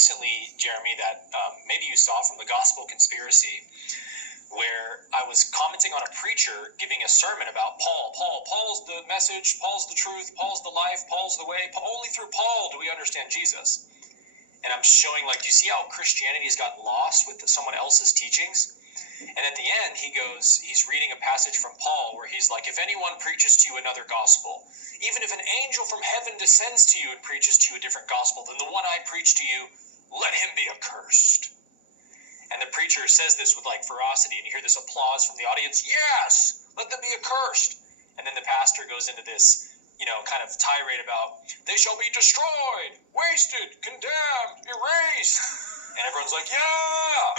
recently, Jeremy, that maybe you saw from the Gospel Conspiracy, where I was commenting on a preacher giving a sermon about Paul. Paul's the message, Paul's the truth, Paul's the life, Paul's the way. Only through Paul do we understand Jesus. And I'm showing, like, do you see how Christianity has gotten lost with someone else's teachings? And at the end, he's reading a passage from Paul where he's like, if anyone preaches to you another gospel, even if an angel from heaven descends to you and preaches to you a different gospel than the one I preach to you, let him be accursed. And the preacher says this with like ferocity, and you hear this applause from the audience. Yes, let them be accursed. And then the pastor goes into this, kind of tirade about they shall be destroyed, wasted, condemned, erased. And everyone's like, yeah.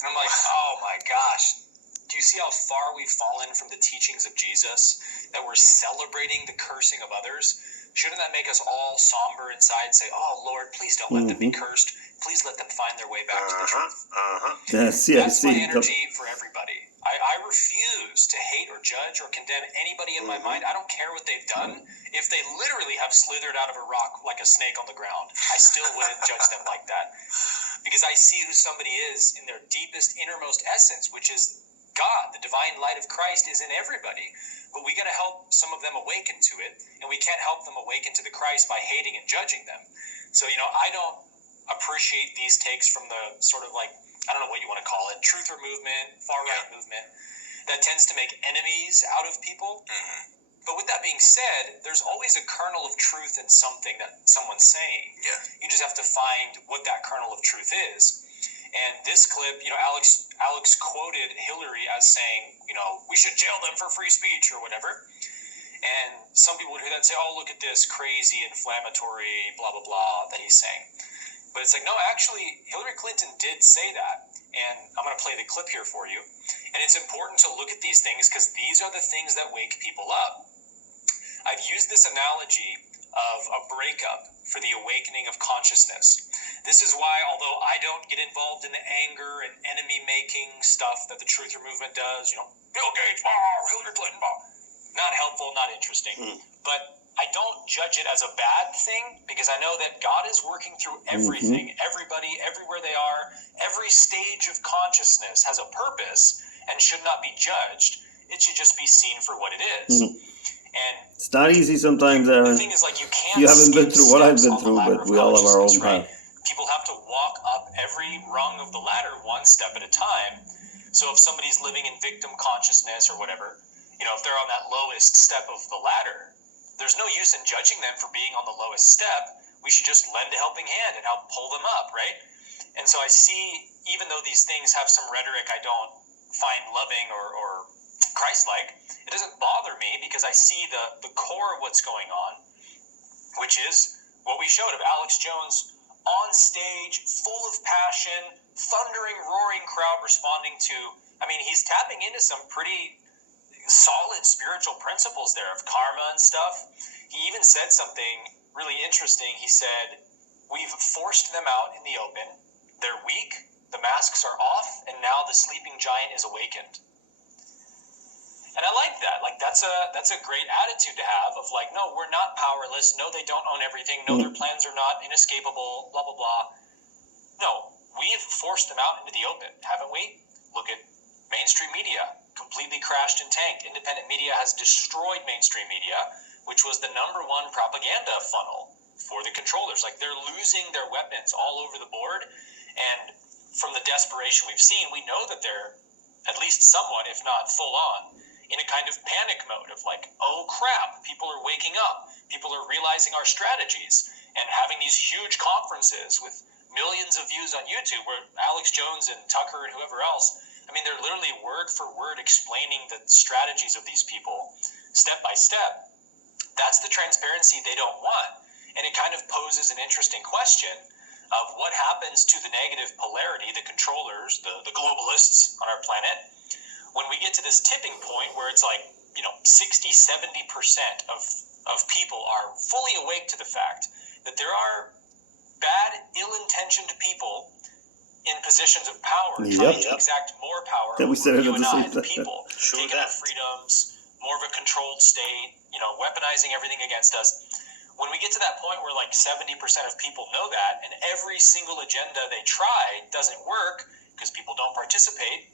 And I'm like, oh my gosh. Do you see how far we've fallen from the teachings of Jesus, that we're celebrating the cursing of others? Shouldn't that make us all somber inside and say, oh, Lord, please don't let them be cursed. Please let them find their way back to the truth. Yes, That's my energy for everybody. I refuse to hate or judge or condemn anybody in my mind. I don't care what they've done. If they literally have slithered out of a rock like a snake on the ground, I still wouldn't judge them like that. Because I see who somebody is in their deepest, innermost essence, which is God. The divine light of Christ is in everybody. But we got to help some of them awaken to it, and we can't help them awaken to the Christ by hating and judging them. So, I don't appreciate these takes from the sort of like, I don't know what you want to call it, truther movement, far-right movement, that tends to make enemies out of people. Mm-hmm. But with that being said, there's always a kernel of truth in something that someone's saying. Yeah. You just have to find what that kernel of truth is. And this clip, Alex quoted Hillary as saying, we should jail them for free speech or whatever. And some people would hear that and say, oh, look at this crazy, inflammatory, blah, blah, blah that he's saying. But it's like, no, actually, Hillary Clinton did say that. And I'm going to play the clip here for you. And it's important to look at these things because these are the things that wake people up. I've used this analogy of a breakup for the awakening of consciousness. This is why, although I don't get involved in the anger and enemy-making stuff that the truther movement does, Bill Gates, Hillary Clinton, not helpful, not interesting. But I don't judge it as a bad thing because I know that God is working through everything, everybody, everywhere they are. Every stage of consciousness has a purpose and should not be judged. It should just be seen for what it is. And it's not easy sometimes, Aaron. The thing is, like, you can't. You haven't been through what I've been through, but we all have our own path. People have to walk up every rung of the ladder one step at a time. So if somebody's living in victim consciousness or whatever, if they're on that lowest step of the ladder, there's no use in judging them for being on the lowest step. We should just lend a helping hand and help pull them up, right? And so I see, even though these things have some rhetoric I don't find loving or Christ-like, it doesn't bother me because I see the core of what's going on, which is what we showed of Alex Jones on stage, full of passion, thundering, roaring crowd responding to, he's tapping into some pretty solid spiritual principles there of karma and stuff. He even said something really interesting. He said, we've forced them out in the open. They're weak. The masks are off. And now the sleeping giant is awakened. And I like that. Like, that's a great attitude to have of like, no, we're not powerless. No, they don't own everything. No, their plans are not inescapable, blah, blah, blah. No, we've forced them out into the open, haven't we? Look at mainstream media. Completely crashed and tanked. Independent media has destroyed mainstream media, which was the number one propaganda funnel for the controllers. Like, they're losing their weapons all over the board. And from the desperation we've seen, we know that they're at least somewhat, if not full on, in a kind of panic mode of like, oh crap, people are waking up. People are realizing our strategies and having these huge conferences with millions of views on YouTube where Alex Jones and Tucker and whoever else, they're literally word for word explaining the strategies of these people step by step. That's the transparency they don't want. And it kind of poses an interesting question of what happens to the negative polarity, the controllers, the globalists on our planet, when we get to this tipping point where it's like, 60, 70% of people are fully awake to the fact that there are bad, ill-intentioned people in positions of power trying to exact more power over you and I, the people, taking our freedoms, more of a controlled state, weaponizing everything against us. when we get to that point where like 70% of people know that, and every single agenda they try doesn't work because people don't participate,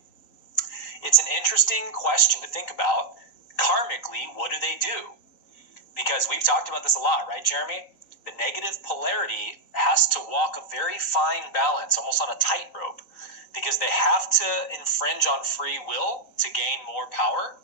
it's an interesting question to think about. Karmically, what do they do? Because we've talked about this a lot, right, Jeremy? The negative polarity has to walk a very fine balance, almost on a tightrope, because they have to infringe on free will to gain more power.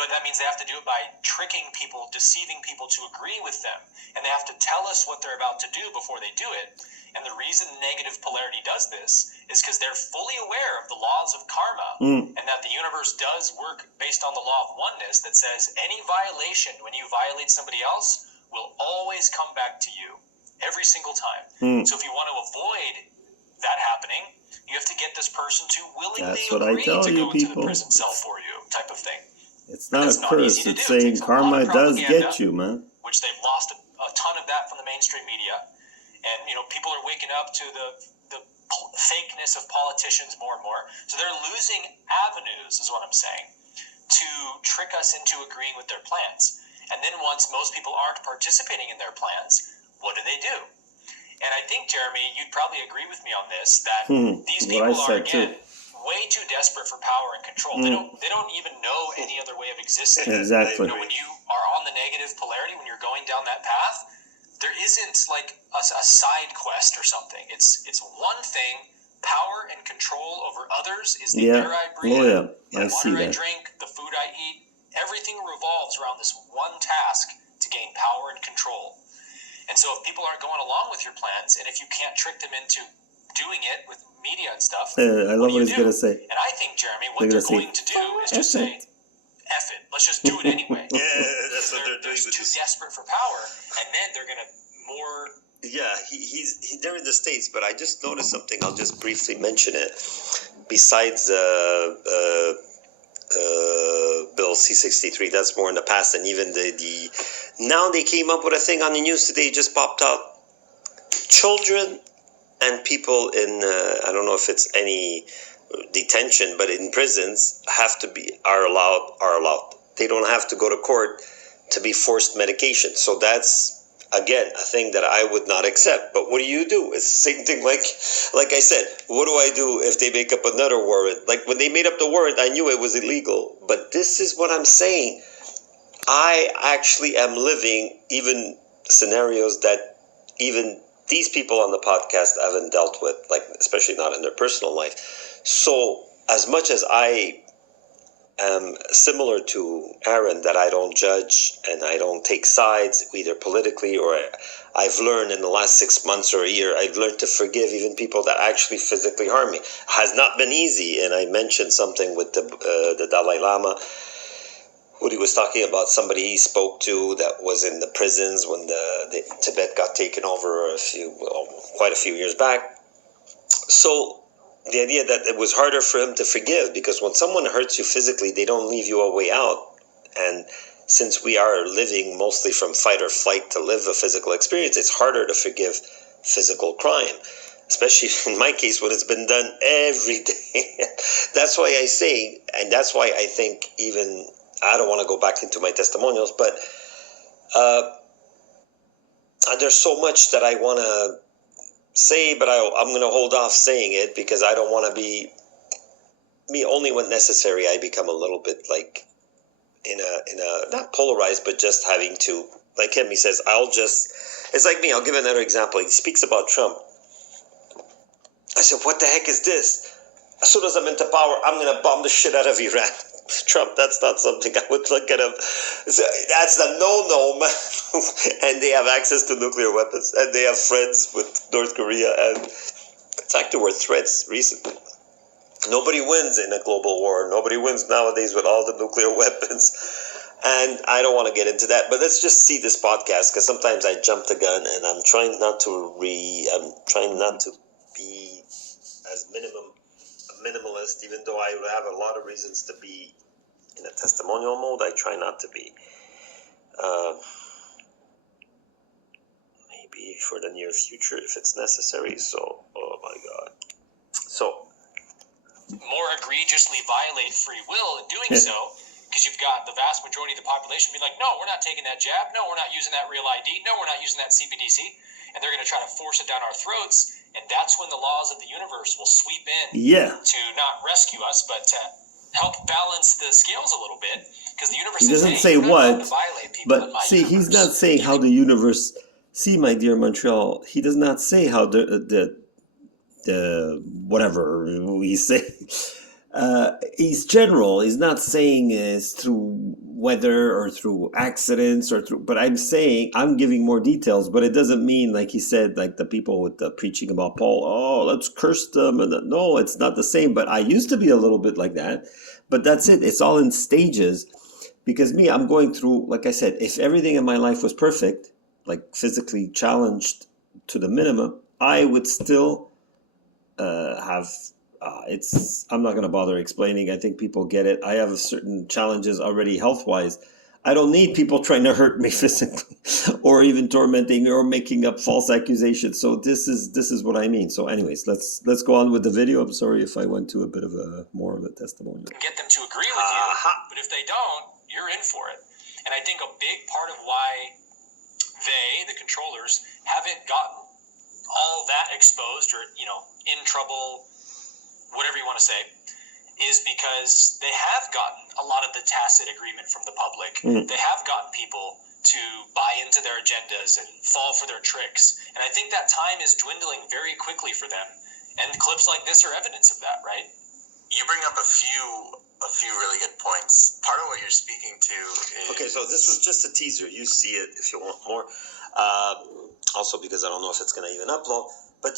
But that means they have to do it by tricking people, deceiving people to agree with them. And they have to tell us what they're about to do before they do it. And the reason negative polarity does this is because they're fully aware of the laws of karma and that the universe does work based on the law of oneness that says any violation when you violate somebody else will always come back to you every single time. So if you want to avoid that happening, you have to get this person to willingly agree to go into the prison cell for you type of thing. It's not a curse. It's saying karma does get you, man. Which they've lost a ton of that from the mainstream media. And, you know, people are waking up to the fakeness of politicians more and more. So they're losing avenues, is what I'm saying, to trick us into agreeing with their plans. And then once most people aren't participating in their plans, what do? And I think, Jeremy, you'd probably agree with me on this, that these people are, again, way too desperate for power and control. They don't even know any other way of existing. Exactly. You know, when you are on the negative polarity, when you're going down that path, there isn't like a side quest or something. It's one thing. Power and control over others is the air I breathe, the water I drink, the food I eat. Everything revolves around this one task to gain power and control. And so if people aren't going along with your plans, and if you can't trick them into doing it with media and stuff, I love what he's going to say. And I think, Jeremy, what they're going to do is just say, F it, let's just do it anyway. That's what they're doing. They're too desperate for power, and then they're going to more... Yeah, they're in the States, but I just noticed something. I'll just briefly mention it. Besides Bill C-63, that's more in the past, and even the now they came up with a thing on the news today, just popped out. Children and people in I don't know if it's any detention, but in prisons are allowed. They don't have to go to court to be forced medication. So that's again a thing that I would not accept. But what do? It's the same thing. Like I said, what do I do if they make up another warrant? Like when they made up the warrant, I knew it was illegal. But this is what I'm saying. I actually am living even scenarios that even these people on the podcast haven't dealt with, like especially not in their personal life. So as much as I am similar to Aaron, that I don't judge and I don't take sides either politically or I've learned in the last 6 months or a year, I've learned to forgive even people that actually physically harm me. Has not been easy. And I mentioned something with the Dalai Lama, what he was talking about, somebody he spoke to that was in the prisons when the Tibet got taken over quite a few years back. So the idea that it was harder for him to forgive, because when someone hurts you physically, they don't leave you a way out. And since we are living mostly from fight or flight to live a physical experience, it's harder to forgive physical crime, especially in my case when it's been done every day. That's why I say, and that's why I think even, I don't want to go back into my testimonials, but there's so much that I want to say, but I'm going to hold off saying it because I don't want to be me. Only when necessary, I become a little bit like in a not polarized, but just having to, like him. He says, it's like me. I'll give another example. He speaks about Trump. I said, what the heck is this? As soon as I'm into power, I'm going to bomb the shit out of Iran. Trump, that's not something I would look at him. That's a no-no, man. And they have access to nuclear weapons, and they have friends with North Korea, and in fact, there were threats recently. Nobody wins in a global war. Nobody wins nowadays with all the nuclear weapons. And I don't want to get into that, but let's just see this podcast, because sometimes I jump the gun, and I'm trying not to be as minimalist, even though I would have a lot of reasons to be in a testimonial mode. I try not to be. Maybe for the near future if it's necessary. So, oh my God. So, more egregiously violate free will in doing so, because you've got the vast majority of the population being like, no, we're not taking that jab. No, we're not using that real ID. No, we're not using that CBDC. And they're going to try to force it down our throats. And that's when the laws of the universe will sweep in to not rescue us, but to help balance the scales a little bit. Because the universe doesn't say what, but see, he's not saying how the universe. See, my dear Montreal, he does not say how the whatever he's saying. He's general. He's not saying it's through weather or through accidents or through. But I'm giving more details. But it doesn't mean, like he said, like the people with the preaching about Paul. Oh, let's curse them. And no, it's not the same. But I used to be a little bit like that. But that's it. It's all in stages. Because me, I'm going through. Like I said, if everything in my life was perfect, like physically challenged to the minimum, I would still have. I'm not going to bother explaining. I think people get it. I have certain challenges already health-wise. I don't need people trying to hurt me physically or even tormenting me or making up false accusations. So this is what I mean. So anyways, let's go on with the video. I'm sorry if I went to a bit of a more of a testimonial. Get them to agree with you, but if they don't, you're in for it. And I think a big part of why the controllers, haven't gotten all that exposed or, in trouble, whatever you want to say, is because they have gotten a lot of the tacit agreement from the public. They have gotten people to buy into their agendas and fall for their tricks. And I think that time is dwindling very quickly for them. And clips like this are evidence of that, right? You bring up a few really good points. Part of what you're speaking to is... Okay, so this was just a teaser. You see it if you want more. Also, because I don't know if it's going to even upload. But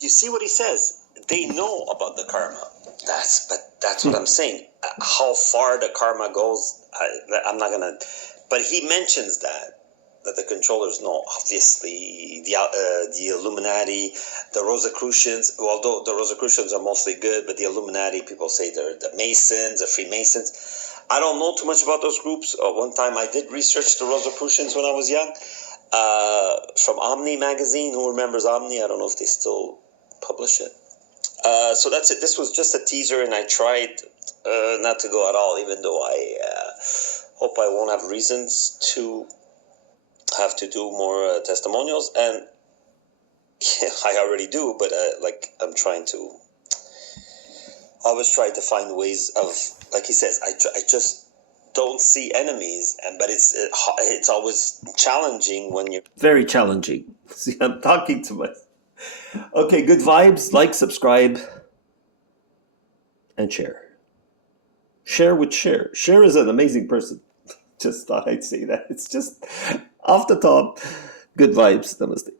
you see what he says. They know about the karma. That's what I'm saying. How far the karma goes, I'm not gonna. But he mentions that the controllers know. Obviously, the Illuminati, the Rosicrucians. Although the Rosicrucians are mostly good, but the Illuminati, people say they're the Masons, the Freemasons. I don't know too much about those groups. One time I did research the Rosicrucians when I was young, from Omni magazine. Who remembers Omni? I don't know if they still publish it. So that's it. This was just a teaser, and I tried not to go at all, even though I hope I won't have reasons to have to do more testimonials. And yeah, I already do, but I'm trying to always try to find ways of, like he says, I just don't see enemies, but it's always challenging when you're... Very challenging. See, I'm talking to myself. Okay, good vibes. Like, subscribe, and share. Share with Share. Share is an amazing person. Just thought I'd say that. It's just off the top. Good vibes. Namaste.